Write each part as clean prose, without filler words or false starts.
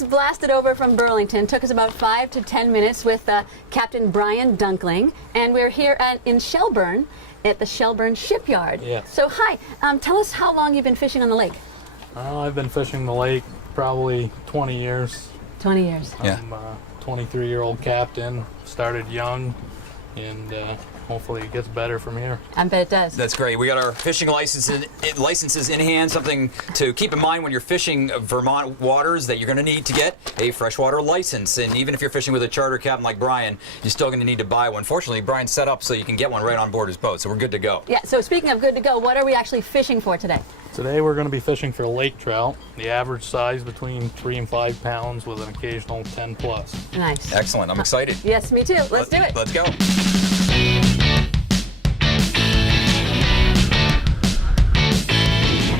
just blasted over from Burlington. Took us about 5 to 10 minutes with Captain Brian Dunkling, and we're here in Shelburne at the Shelburne Shipyard. Yeah. So hi, tell us how long you've been fishing on the lake. I've been fishing the lake probably 20 years. 20 years. Yeah. I'm a 23-year-old captain. Started young, and hopefully it gets better from here. I bet it does. That's great. We got our fishing licenses in hand, something to keep in mind when you're fishing Vermont waters that you're going to need to get a freshwater license. And even if you're fishing with a charter captain like Brian, you're still going to need to buy one. Fortunately, Brian's set up so you can get one right on board his boat, so we're good to go. Yeah, so speaking of good to go, what are we actually fishing for today? Today we're going to be fishing for lake trout, the average size between 3 and 5 pounds with an occasional 10 plus. Nice. Excellent. I'm excited. Yes, me too. Let's do it. Let's go.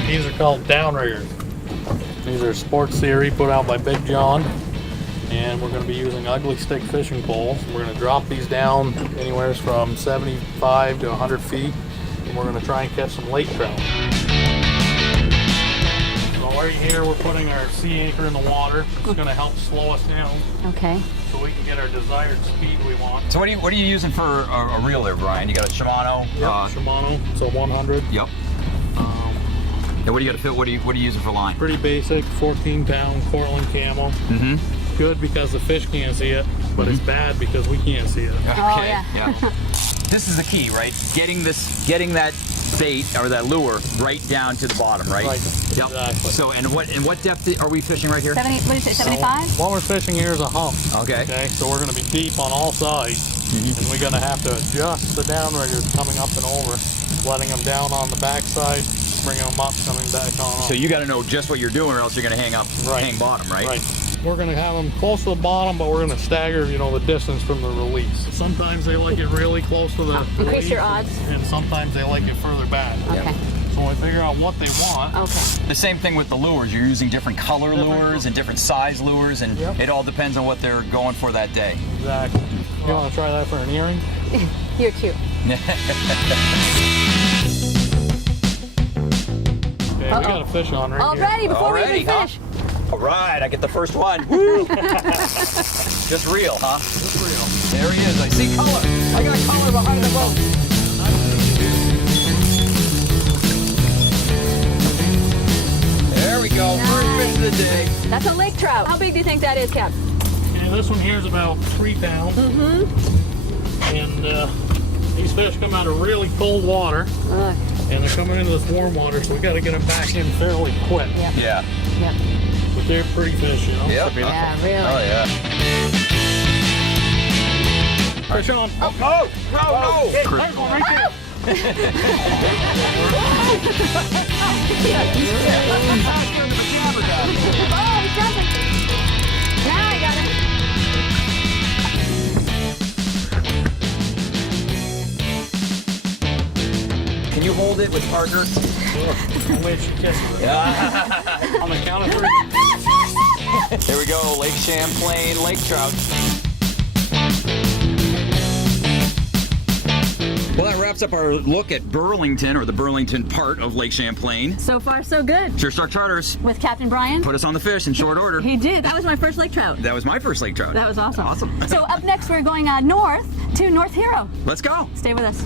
These are called downriggers. These are sports theory put out by Big John, and we're going to be using ugly stick fishing poles. We're going to drop these down anywhere from 75 to 100 feet, and we're going to try and catch some lake trout. So right here we're putting our sea anchor in the water. It's going to help slow us down Okay. so we can get our desired speed we want. So what are you using for a reel there, Brian? You got a Shimano? Shimano, it's a 100. Yep. And what do you got to fit? What are you using for line? Pretty basic, 14-pound Cortland Camo. Mm-hmm. Good because the fish can't see it, but it's bad because we can't see it. Okay. Oh, yeah. This is the key, right? Getting that bait or that lure right down to the bottom, right? Right. Yep. Exactly. So, and what depth are we fishing right here? 70, what did you say, 75? What we're fishing here is a hump. Okay. Okay. So we're going to be deep on all sides, and we're going to have to adjust the downriggers coming up and over, letting them down on the backside, bringing them up, coming back on. So you got to know just what you're doing, or else you're going to hang Right. bottom, right? Right. We're going to have them close to the bottom, but we're going to stagger, the distance from the release. Sometimes they like it really close to the release. Increase your odds. And sometimes they like it further back. Okay. So we figure out what they want. Okay. The same thing with the lures. You're using different color lures and different size lures, and Yep. it all depends on what they're going for that day. Exactly. You want to try that for an earring? You're cute. Okay, we got a fish on right here. Already, before we Already, even huh? finish. All right, I get the first one. Woo! Just reel, huh? It's real. There he is. I see color. I got color behind the boat. There we go. First fish of the day. That's a lake trout. How big do you think that is, Cap? And this one here is about 3 pounds. And these fish come out of really cold water, and they're coming into this warm water, so we got to get them back in fairly quick. Yep. Yeah. Yep. But they're pretty fish, Yep. Yeah, really. Oh, yeah. Fish on. Oh, no! There's one right there. Oh, he's jumping. Now I got it. Can you hold it with partner? I'll let you kiss it. Yeah. On the count of 3. Here we go. Lake Champlain, lake trout. Well, that wraps up our look at Burlington, or the Burlington part of Lake Champlain. So far, so good. Sure Start Charters With Captain Brian. put us on the fish in short order. He did. That was my first lake trout. That was my first lake trout. That was awesome. Awesome. So up next, we're going north to North Hero. Let's go. Stay with us.